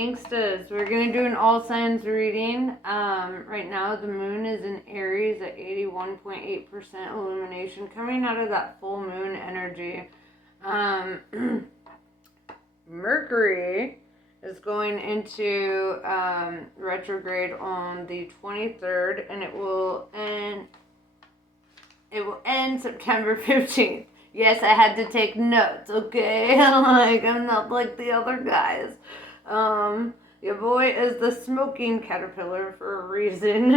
gangstas? We're gonna do an all signs reading. Right now the moon is in Aries at 81.8% illumination, coming out of that full moon energy. Mercury is going into retrograde on the 23rd, and it will end September 15th. Yes, I had to take notes, okay? I'm not like the other guys. Your boy is the smoking caterpillar for a reason.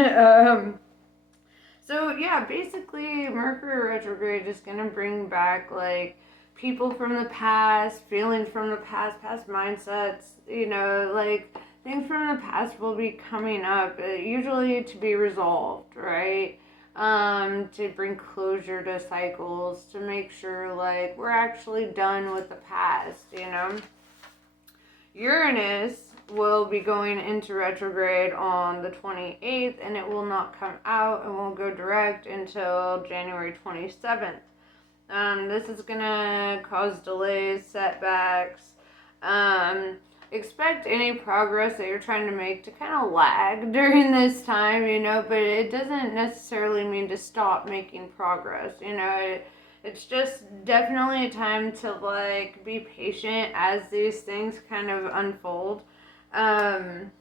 So yeah, basically Mercury retrograde is gonna bring back like people from the past, feelings from the past, past mindsets, like things from the past will be coming up, usually to be resolved, right? To bring closure to cycles, to make sure like we're actually done with the past. Uranus will be going into retrograde on the 28th, and it will not come out and won't go direct until January 27th. This is going to cause delays, setbacks. Expect any progress that you're trying to make to kind of lag during this time, but it doesn't necessarily mean to stop making progress. It's just definitely a time to like be patient as these things kind of unfold. And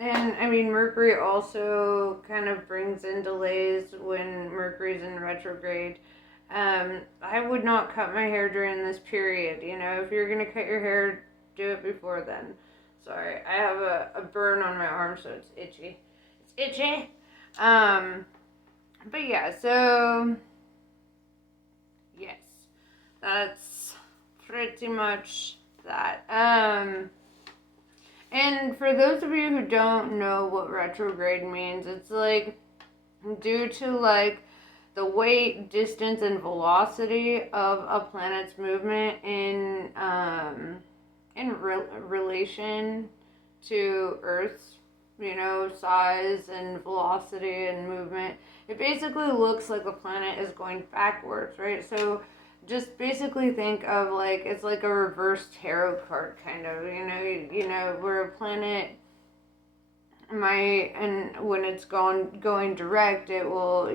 I mean, Mercury also kind of brings in delays when Mercury's in retrograde. I would not cut my hair during this period. If you're gonna cut your hair, do it before then. Sorry, I have a burn on my arm, so it's itchy. It's itchy. But yeah, so yes, that's pretty much that. And for those of you who don't know what retrograde means, it's like due to like the weight, distance, and velocity of a planet's movement in relation to Earth's, size and velocity and movement. It basically looks like the planet is going backwards, right? So just basically think of like it's like a reverse tarot card kind of, where a planet might, and when it's going direct, it will,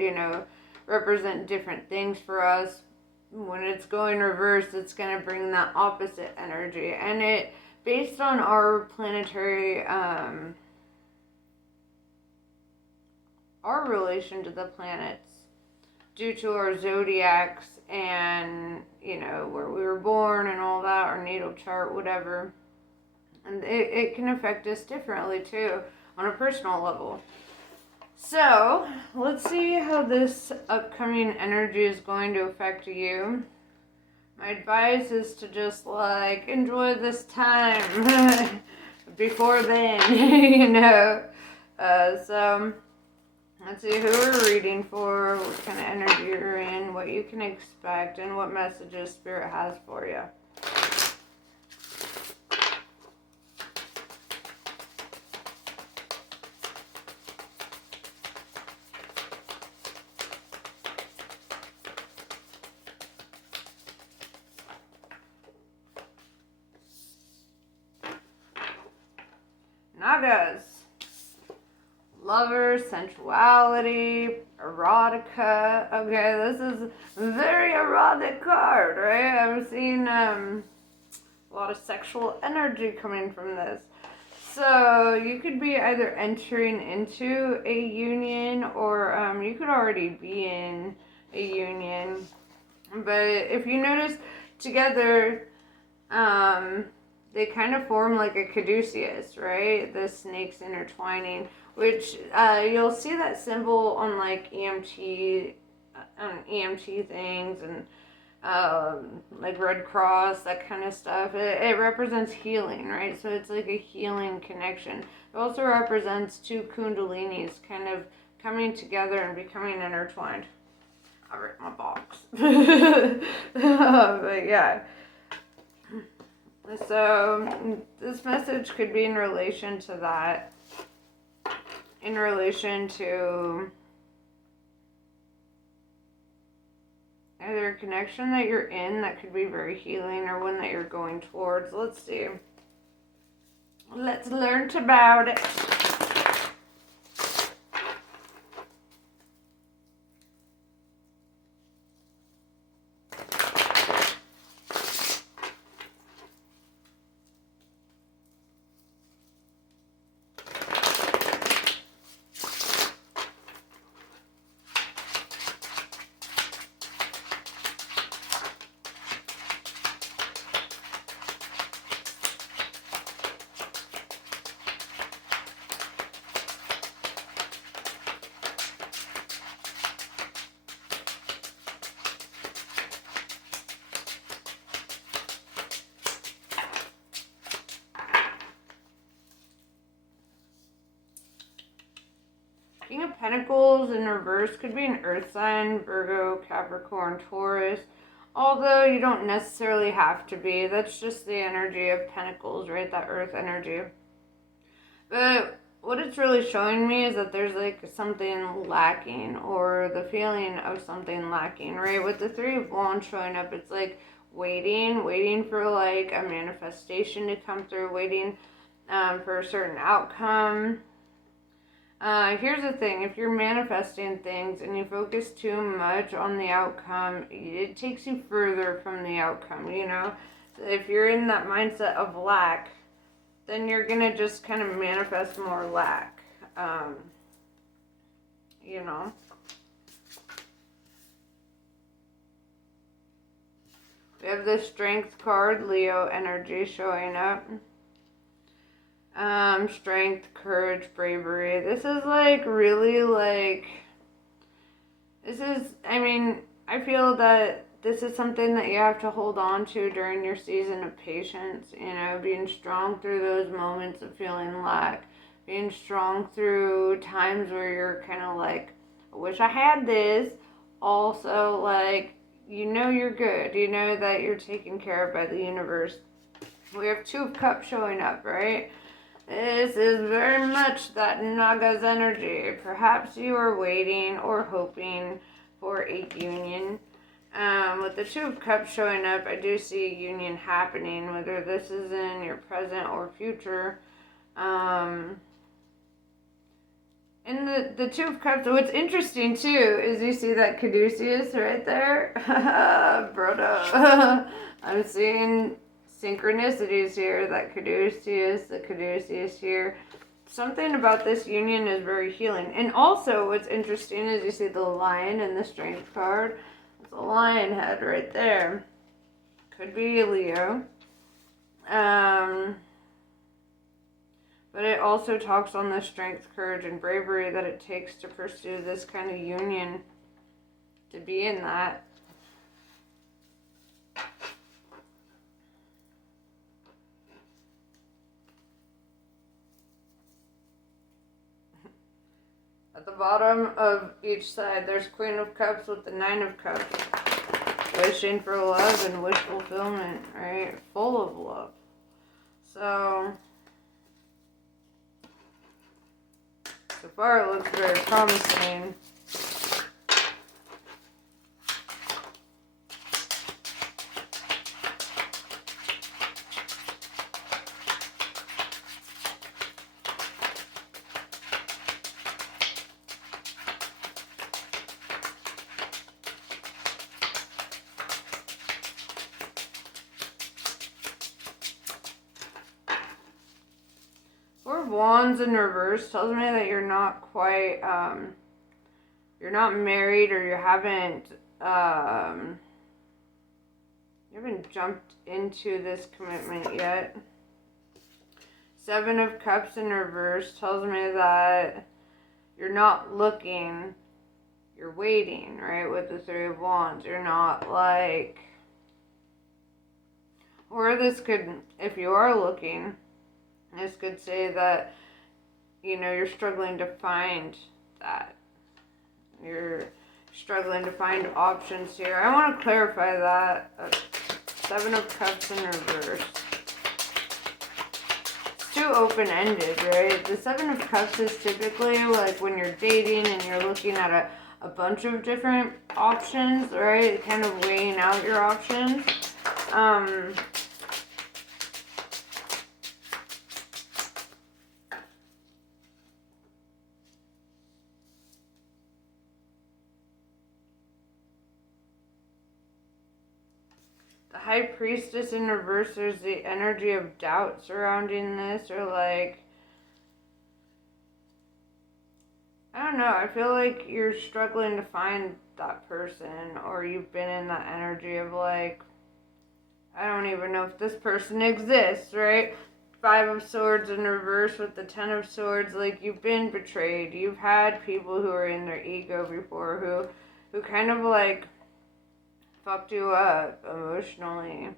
represent different things for us. When it's going reverse, it's going to bring that opposite energy, and it based on our planetary our relation to the planets due to our zodiacs and where we were born and all that, our natal chart, whatever, and it can affect us differently too on a personal level. So let's see how this upcoming energy is going to affect you. My advice is to just like enjoy this time before then, so let's see who we're reading for, what kind of energy you're in, what you can expect, and what messages Spirit has for you. Nagas. Lover, sensuality, erotica. Okay, this is a very erotic card, right? I'm seeing a lot of sexual energy coming from this. So you could be either entering into a union or you could already be in a union. But if you notice together, they kind of form like a caduceus, right? The snakes intertwining, which you'll see that symbol on like EMT things and like Red Cross, that kind of stuff. It represents healing, right? So it's like a healing connection. It also represents two kundalinis kind of coming together and becoming intertwined. I ripped my box. But yeah. So this message could be in relation to that. In relation to either a connection that you're in that could be very healing or one that you're going towards. Let's see. Let's learn about it. King of Pentacles in reverse could be an earth sign, Virgo, Capricorn, Taurus. Although you don't necessarily have to be. That's just the energy of Pentacles, right? That earth energy. But what it's really showing me is that there's like something lacking, or the feeling of something lacking, right? With the Three of Wands showing up, it's like waiting for like a manifestation to come through, waiting for a certain outcome. Here's the thing, if you're manifesting things and you focus too much on the outcome, it takes you further from the outcome, you know? So if you're in that mindset of lack, then you're gonna just kind of manifest more lack, you know? We have the Strength card, Leo energy showing up. Strength, courage, bravery. This is like really like, I feel that this is something that you have to hold on to during your season of patience, you know, being strong through those moments of feeling lack, being strong through times where you're kind of like, I wish I had this. Also, like, you know you're good, you know that you're taken care of by the universe. We have Two of Cups showing up, right? This is very much that Naga's energy. Perhaps you are waiting or hoping for a union. With the Two of Cups showing up, I do see a union happening, whether this is in your present or future. And the Two of Cups, what's interesting too is you see that Caduceus right there. Brother. I'm seeing synchronicities here, that the Caduceus here. Something about this union is very healing. And also what's interesting is you see the Lion and the Strength card. It's a lion head right there. Could be a Leo. But it also talks on the strength, courage, and bravery that it takes to pursue this kind of union, to be in that. At the bottom of each side, there's Queen of Cups with the Nine of Cups. Wishing for love and wish fulfillment, right? Full of love. So far it looks very promising. Four of Wands in reverse tells me that you're not quite, you're not married, or you haven't jumped into this commitment yet. Seven of Cups in reverse tells me that you're not looking, you're waiting, right? With the Three of Wands, you're not like, or this could, if you are looking, this could say that, you know, you're struggling to find that. You're struggling to find options here. I want to clarify that. Seven of Cups in reverse. It's too open-ended, right? The Seven of Cups is typically like when you're dating and you're looking at a bunch of different options, right? Kind of weighing out your options. High Priestess in reverse, there's the energy of doubt surrounding this, or like, I don't know, I feel like you're struggling to find that person, or you've been in that energy of like, I don't even know if this person exists, right? Five of Swords in reverse with the Ten of Swords, like you've been betrayed. You've had people who are in their ego before who kind of like fucked you up emotionally.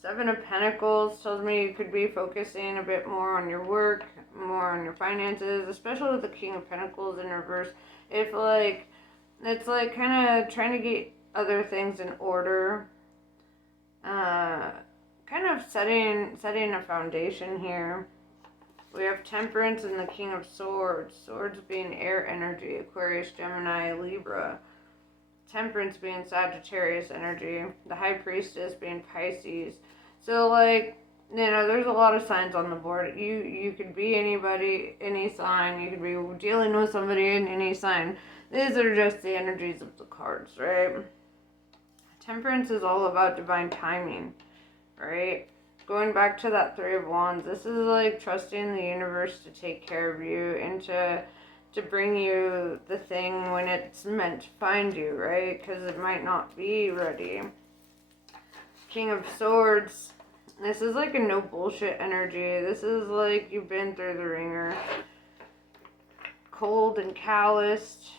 Seven of Pentacles tells me you could be focusing a bit more on your work, more on your finances, especially with the King of Pentacles in reverse. If like, it's like kind of trying to get other things in order. Kind of setting a foundation here. We have Temperance and the King of Swords. Swords being air energy, Aquarius, Gemini, Libra. Temperance being Sagittarius energy. The High Priestess being Pisces. So like, you know, there's a lot of signs on the board. You could be anybody, any sign. You could be dealing with somebody in any sign. These are just the energies of the cards, right? Temperance is all about divine timing, right? Going back to that Three of Wands, this is like trusting the universe to take care of you and to bring you the thing when it's meant to find you, right? Because it might not be ready. King of Swords, this is like a no bullshit energy. This is like you've been through the ringer. Cold and calloused.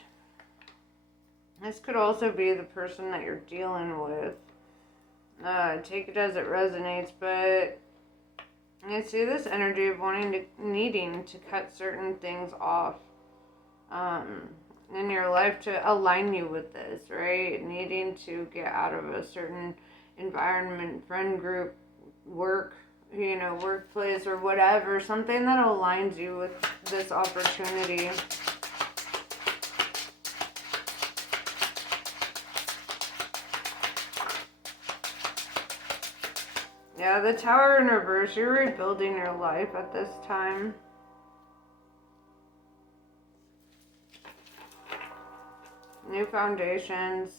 This could also be the person that you're dealing with. Take it as it resonates, but I see this energy of needing to cut certain things off in your life to align you with this, right? Needing to get out of a certain environment, friend group, work, you know, workplace or whatever, something that aligns you with this opportunity. Yeah, the Tower in reverse, you're rebuilding your life at this time. New foundations.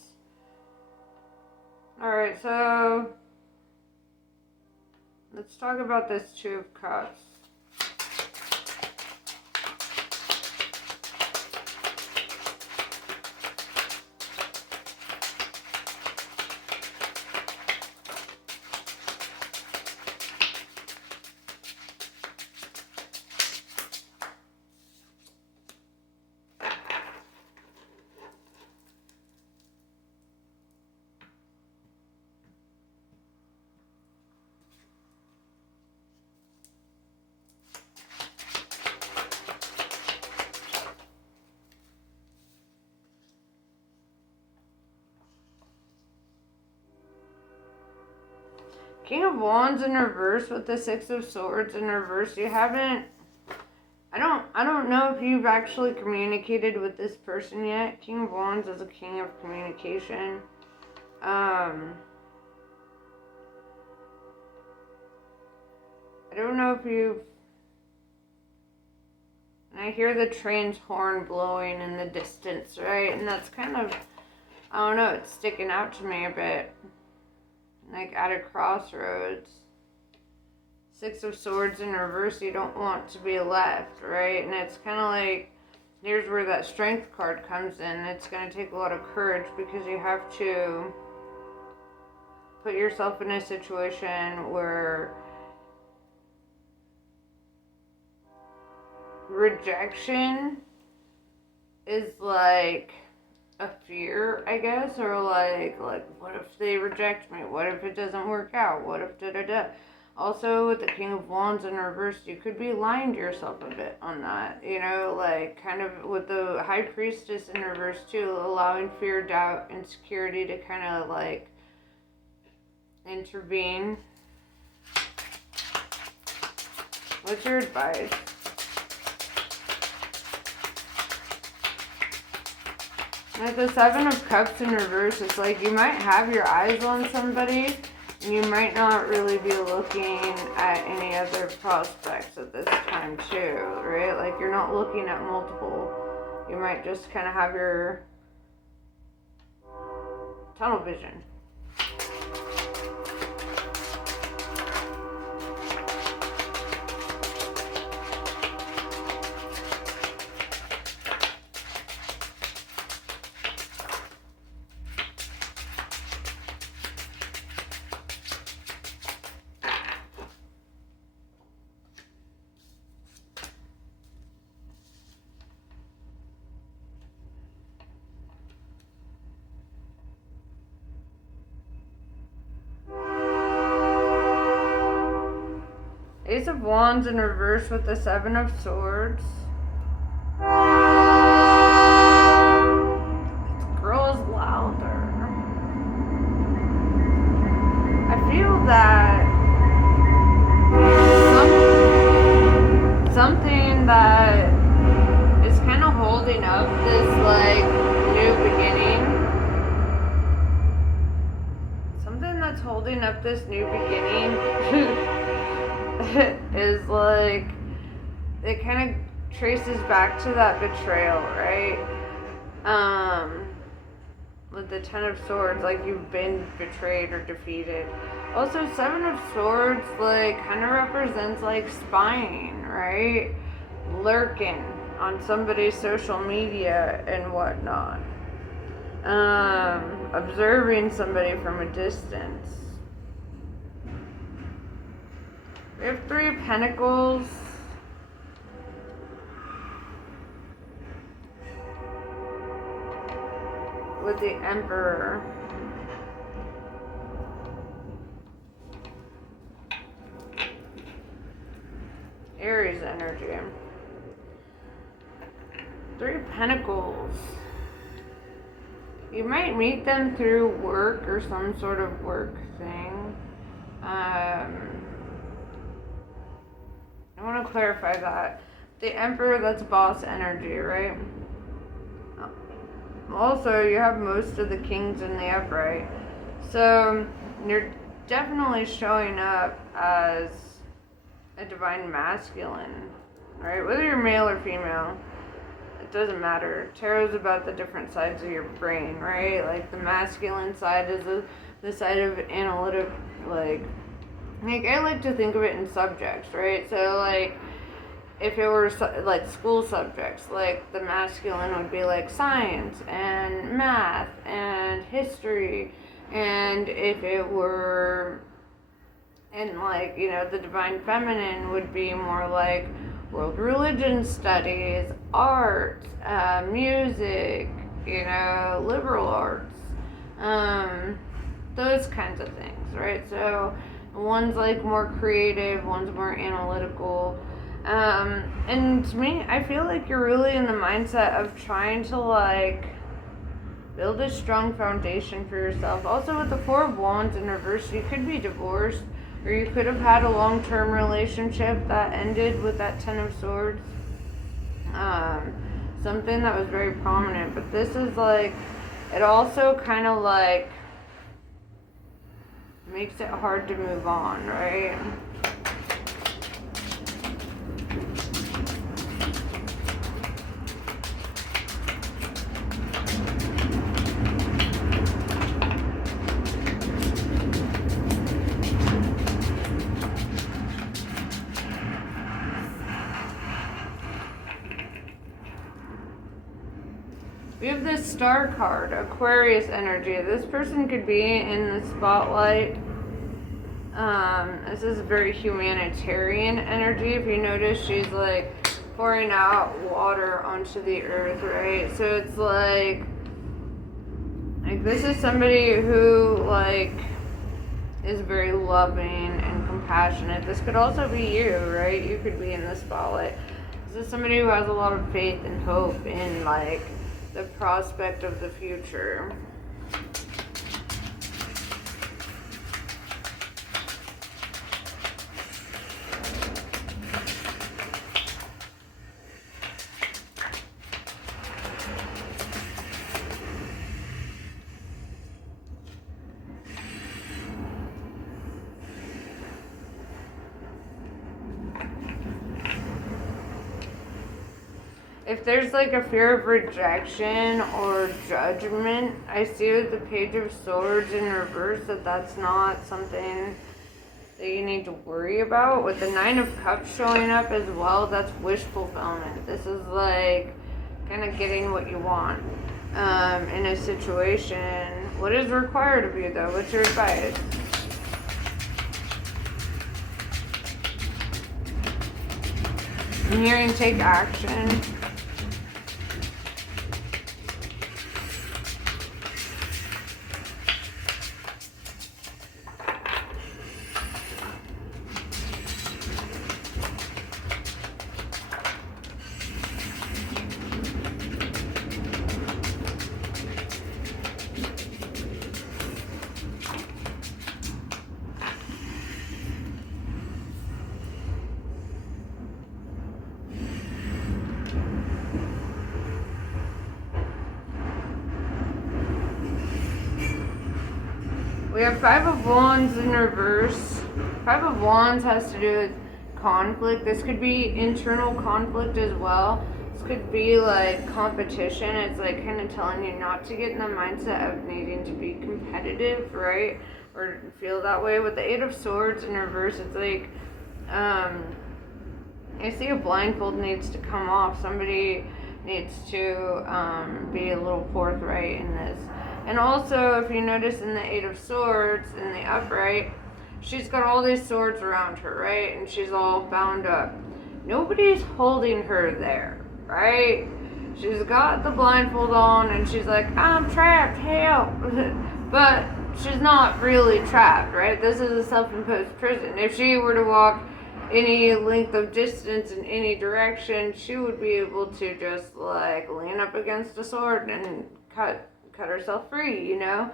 Alright, so let's talk about this Two of Cups. King of Wands in reverse with the Six of Swords in reverse. You haven't, I don't know if you've actually communicated with this person yet. King of Wands is a king of communication. I don't know if you've, I hear the train's horn blowing in the distance, right? And that's kind of, I don't know, it's sticking out to me a bit. Like at a crossroads. Six of Swords in reverse, you don't want to be left, right? And it's kind of like, here's where that Strength card comes in. It's going to take a lot of courage because you have to put yourself in a situation where rejection is like a fear, I guess, or like what if they reject me? What if it doesn't work out? What if da-da-da? Also, with the King of Wands in reverse, you could be lying to yourself a bit on that, you know, like kind of with the High Priestess in reverse too, allowing fear, doubt, insecurity to kind of like intervene. What's your advice? With the Seven of Cups in reverse, it's like you might have your eyes on somebody, and you might not really be looking at any other prospects at this time too, right? Like you're not looking at multiple. You might just kind of have your tunnel vision. Ace of Wands in reverse with the Seven of Swords. This girl is louder. I feel that something that is kind of holding up this like new beginning. Something that's holding up this new beginning is like, it kind of traces back to that betrayal, right? With the Ten of Swords, like you've been betrayed or defeated. Also, Seven of Swords, like, kind of represents like spying, right? Lurking on somebody's social media and whatnot. Observing somebody from a distance. We have Three of Pentacles. With the Emperor. Aries energy. Three of Pentacles. You might meet them through work or some sort of work thing. I want to clarify that. The Emperor, that's boss energy, right? Also, you have most of the kings in the upright. So, you're definitely showing up as a divine masculine, right? Whether you're male or female, it doesn't matter. Tarot's about the different sides of your brain, right? Like, the masculine side is the side of analytic, like I like to think of it in subjects, right? So, like, if it were like school subjects, like the masculine would be like science and math and history, and if it were in like, you know, the divine feminine would be more like world religion studies, art, music, you know, liberal arts, those kinds of things, right? So one's like more creative, one's more analytical. And to me, I feel like you're really in the mindset of trying to like build a strong foundation for yourself. Also, with the Four of Wands in reverse, you could be divorced, or you could have had a long-term relationship that ended with that Ten of Swords. Something that was very prominent, but this is like, it also kind of like makes it hard to move on, right? We have this Star card, Aquarius energy. This person could be in the spotlight. This is very humanitarian energy. If you notice, she's like pouring out water onto the earth, right? So it's like this is somebody who like is very loving and compassionate. This could also be you, right? You could be in the spotlight. This is somebody who has a lot of faith and hope in like the prospect of the future. if there's like a fear of rejection or judgment, I see with the Page of Swords in reverse that that's not something that you need to worry about. With the Nine of Cups showing up as well, that's wish fulfillment. This is like kind of getting what you want in a situation. What is required of you though? What's your advice? I'm hearing take action. We have Five of Wands in reverse. Five of Wands has to do with conflict. This could be internal conflict as well. This could be like competition. It's like kind of telling you not to get in the mindset of needing to be competitive, right? Or feel that way. With the Eight of Swords in reverse, it's like, I see a blindfold needs to come off. Somebody needs to be a little forthright in this. And also, if you notice in the Eight of Swords, in the upright, she's got all these swords around her, right? And she's all bound up. Nobody's holding her there, right? She's got the blindfold on and she's like, I'm trapped, help. But she's not really trapped, right? This is a self-imposed prison. If she were to walk any length of distance in any direction, she would be able to just like lean up against a sword and cut herself free, you know.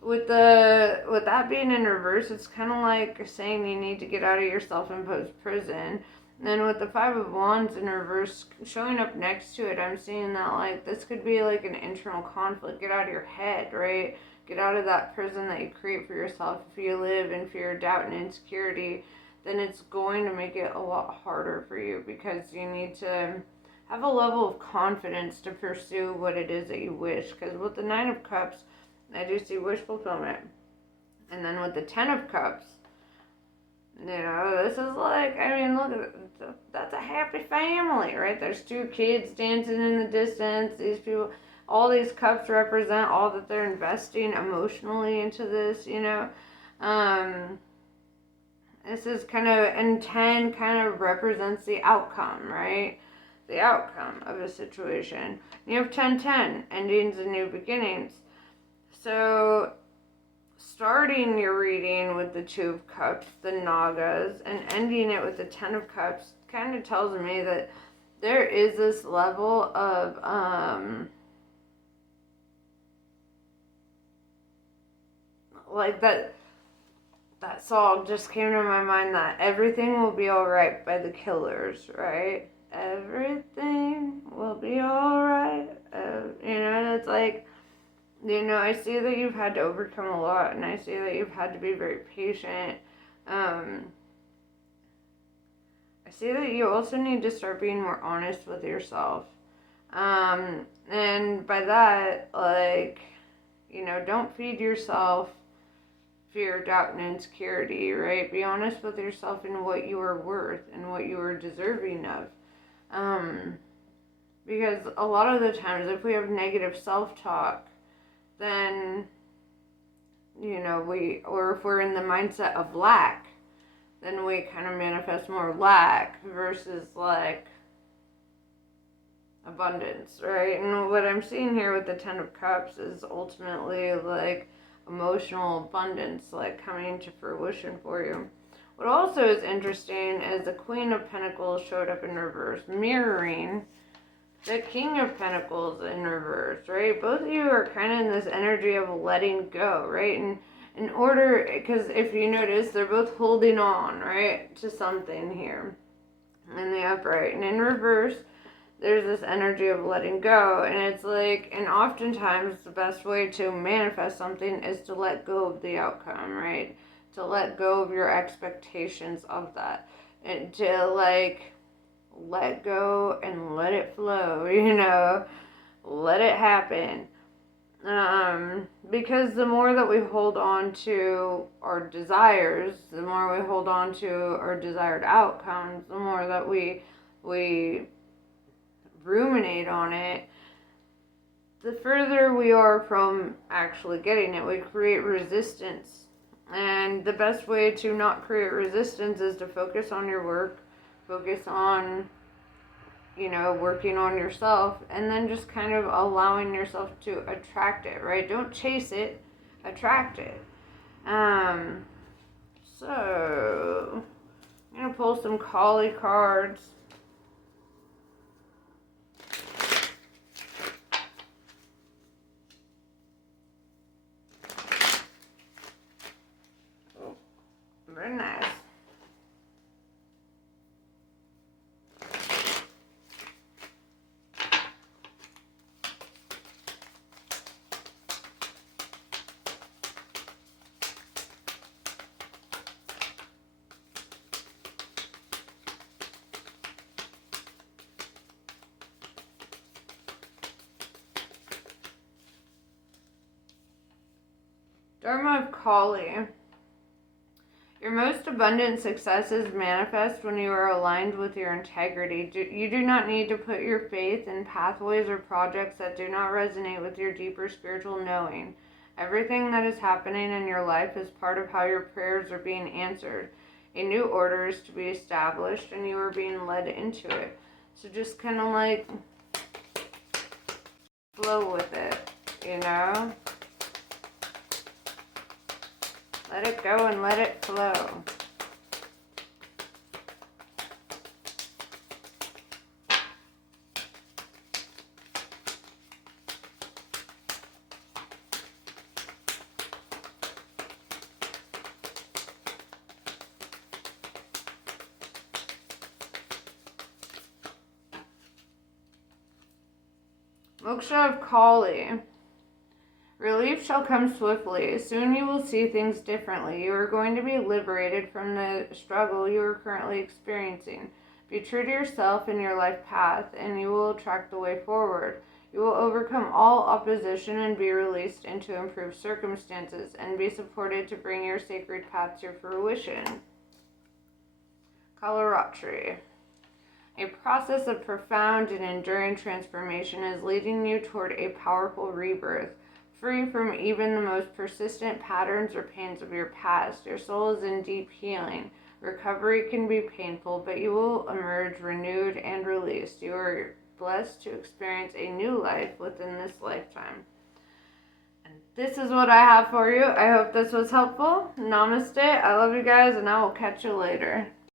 With that being in reverse, it's kind of like saying you need to get out of your self-imposed prison. And then with the Five of Wands in reverse showing up next to it, I'm seeing that like this could be like an internal conflict. Get out of your head, right? Get out of that prison that you create for yourself. If you live in fear, doubt, and insecurity, then it's going to make it a lot harder for you because you need to have a level of confidence to pursue what it is that you wish. Because with the Nine of Cups, I do see wish fulfillment. And then with the Ten of Cups, you know, this is like, I mean, look at it. That's a happy family, right? There's two kids dancing in the distance. These people, all these cups represent all that they're investing emotionally into this, you know. This is kind of, and 10 kind of represents the outcome, right? The outcome of a situation. You have 10-10, endings and new beginnings. So, starting your reading with the Two of Cups, the Nagas, and ending it with the Ten of Cups kind of tells me that there is this level of, like that song just came to my mind, that everything will be alright by the Killers, right? Everything will be alright. You know, it's like, you know, I see that you've had to overcome a lot, and I see that you've had to be very patient. I see that you also need to start being more honest with yourself. And by that, like, you know, don't feed yourself fear, doubt, and insecurity, right? Be honest with yourself in what you are worth and what you are deserving of. Because a lot of the times, if we have negative self-talk, then, you know, or if we're in the mindset of lack, then we kind of manifest more lack versus like abundance, right? And what I'm seeing here with the Ten of Cups is ultimately like emotional abundance, like coming to fruition for you. What also is interesting is the Queen of Pentacles showed up in reverse, mirroring the King of Pentacles in reverse, right? Both of you are kind of in this energy of letting go, right? And in order, because if you notice, they're both holding on, right, to something here in the upright. And in reverse, there's this energy of letting go. And it's like, and oftentimes the best way to manifest something is to let go of the outcome, right? To let go of your expectations of that. And to like let go and let it flow, you know, let it happen. Because the more that we hold on to our desires, the more we hold on to our desired outcomes, the more that we ruminate on it, the further we are from actually getting it. We create resistance. And the best way to not create resistance is to focus on your work, focus on, you know, working on yourself, and then just kind of allowing yourself to attract it, right? Don't chase it, attract it. So I'm gonna pull some Kali cards. Oh, very nice. Dharma of Kali. Your most abundant successes manifest when you are aligned with your integrity. You do not need to put your faith in pathways or projects that do not resonate with your deeper spiritual knowing. Everything that is happening in your life is part of how your prayers are being answered. A new order is to be established, and you are being led into it. So just kind of like flow with it, you know? Let it go and let it flow. Moksha of Kali. Relief shall come swiftly. Soon you will see things differently. You are going to be liberated from the struggle you are currently experiencing. Be true to yourself in your life path, and you will attract the way forward. You will overcome all opposition and be released into improved circumstances, and be supported to bring your sacred path to fruition. Kalaratri. A process of profound and enduring transformation is leading you toward a powerful rebirth. Free from even the most persistent patterns or pains of your past, your soul is in deep healing. Recovery can be painful, but you will emerge renewed and released. You are blessed to experience a new life within this lifetime. And this is what I have for you. I hope this was helpful. Namaste. I love you guys, and I will catch you later.